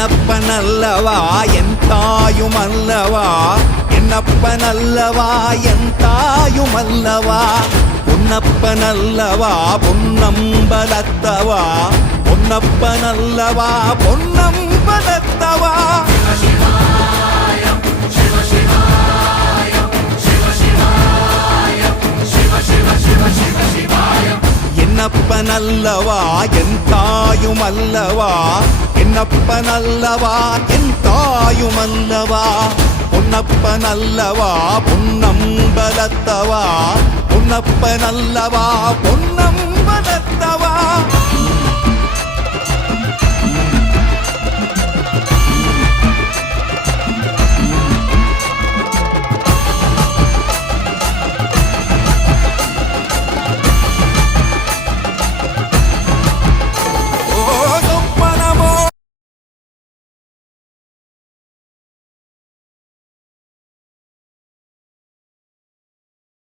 என்னப்பனல்லவா என் தாயுமல்லவா, என்னப்பனல்லவா என் தாயுமல்லவா, பொன்னப்பனல்லவா பொன்னம்பலத்தவா, பொன்னப்பனல்லவா பொன்னம்பலத்தவா. என்னப்பனல்லவா என் தாயுமல்லவா, என்னப்பனல்லவா என் தாயுமல்லவா, பொன்னப்பனல்லவா பொன்னம்பலத்தவா, பொன்னப்பனல்லவா பொன்னம்பலத்தவா.